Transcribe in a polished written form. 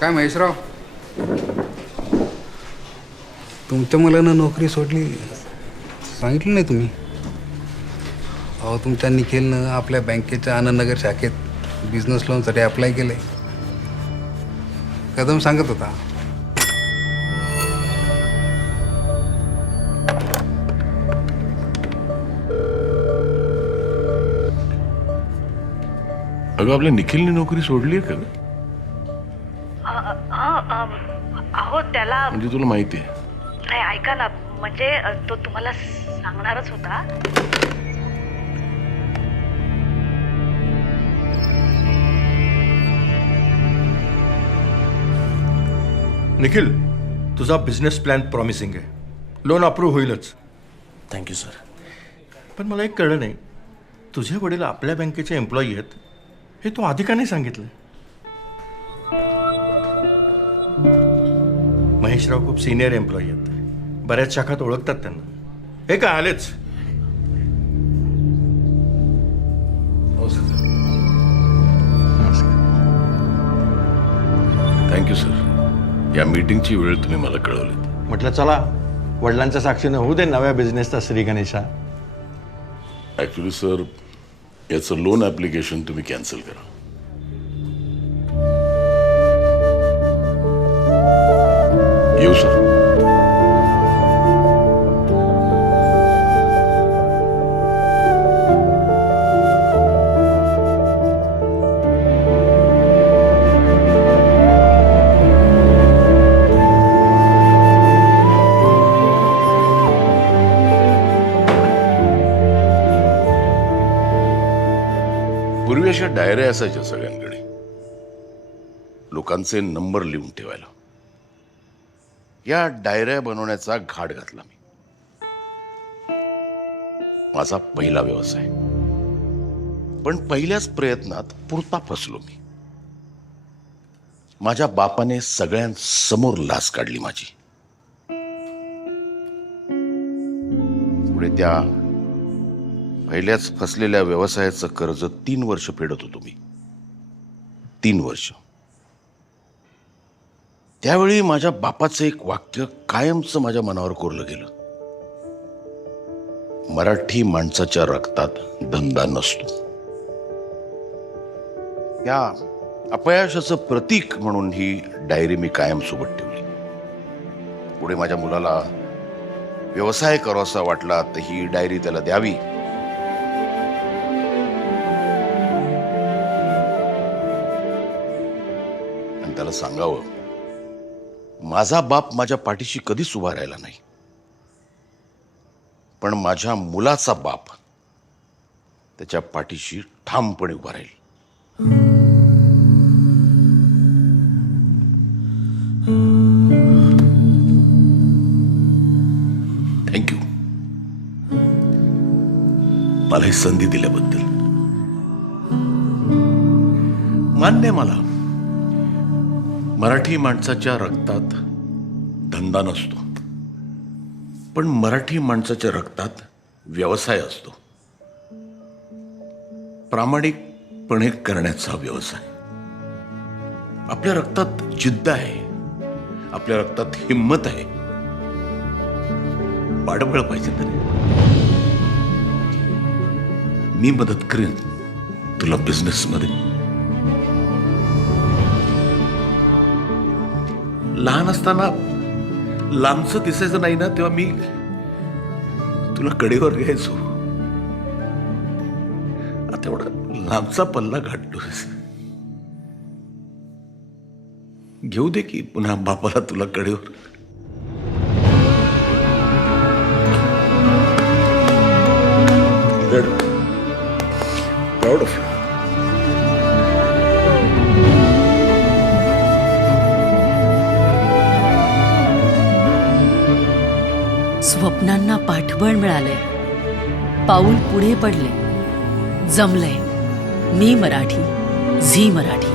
काय महेशराव, तुमच्या मुलानं नोकरी सोडली सांगितलं नाही तुम्ही? अहो, तुमच्या निखिलनं आपल्या बँकेच्या आनंदनगर शाखेत बिझनेस लोनसाठी अप्लाय केलं आहे. कदम सांगत होता. अगं, आपल्या निखिलने नोकरी सोडली आहे का ग? अहो त्याला म्हणजे तुला माहिती आहे? नाही, ऐका ना, म्हणजे तो तुम्हाला सांगणारच होता. निखिल, तुझा बिझनेस प्लॅन प्रॉमिसिंग आहे. लोन अप्रूव्ह होईलच. Thank you sir. पण मला एक कळलं नाही, तुझे वडील आपल्या बँकेचे एम्प्लॉई आहेत हे तू आधी का नाही सांगितलं? महेशराव खूप सिनियर एम्प्लॉई आहेत, बऱ्याच शाखात ओळखतात त्यांना. हे काय आलेच? Thank you sir. या मीटिंगची वेळ तुम्ही मला कळवली. म्हटलं चला, वडिलांच्या साक्षीनं होऊ दे नव्या बिझनेसचा श्री गणेशा. ॲक्च्युली सर, याचं लोन ॲप्लिकेशन तुम्ही कॅन्सल करा. येऊ सर. पूर्वी अशा डायऱ्या असायच्या सगळ्यांकडे, लोकांचे नंबर लिहून ठेवायला. या डायऱ्या बनवण्याचा घाट घातला मी. माझा पहिला व्यवसाय, पण पहिल्याच प्रयत्नात पुरता फसलो मी. माझ्या बापाने सगळ्यांसमोर लाच काढली माझी. पुढे त्या पहिल्याच फसलेल्या व्यवसायाचं कर्ज 3 वर्ष फेडत होतो मी. 3 वर्ष. त्यावेळी माझ्या बापाचं एक वाक्य कायमचं माझ्या मनावर कोरलं गेलं. मराठी माणसाच्या रक्तात धंदा नसतो. या अपयशाचं प्रतीक म्हणून ही डायरी मी कायम सोबत ठेवली. पुढे माझ्या मुलाला व्यवसाय करावासा वाटला तर ही डायरी त्याला द्यावी, आणि त्याला सांगावं, माझा बाप माझ्या पाठीशी कधीच उभा राहिला नाही, पण माझ्या मुलाचा बाप त्याच्या पाठीशी ठामपणे उभा राहील. थँक्यू मला ही संधी दिल्याबद्दल. मान्य मला मराठी माणसाच्या रक्तात धंदा नसतो, पण मराठी माणसाच्या रक्तात व्यवसाय असतो. प्रामाणिकपणे करण्याचा व्यवसाय. आपल्या रक्तात जिद्द आहे, आपल्या रक्तात हिंमत आहे. पाठबळ पाहिजे तरी मी मदत करेन तुला बिझनेसमध्ये. लहान असताना लांबचं दिसायचं नाही ना, तेव्हा मी तुला कडेवर घ्यायचो. आता एवढा लांबचा पल्ला गाठतोस. घेऊ दे की पुन्हा बापाला तुला कडेवर. Proud of you. स्वप्नांना पाठबळ मिळाले, पाऊल पुढे पडले. जमलंय. मी मराठी, झी मराठी.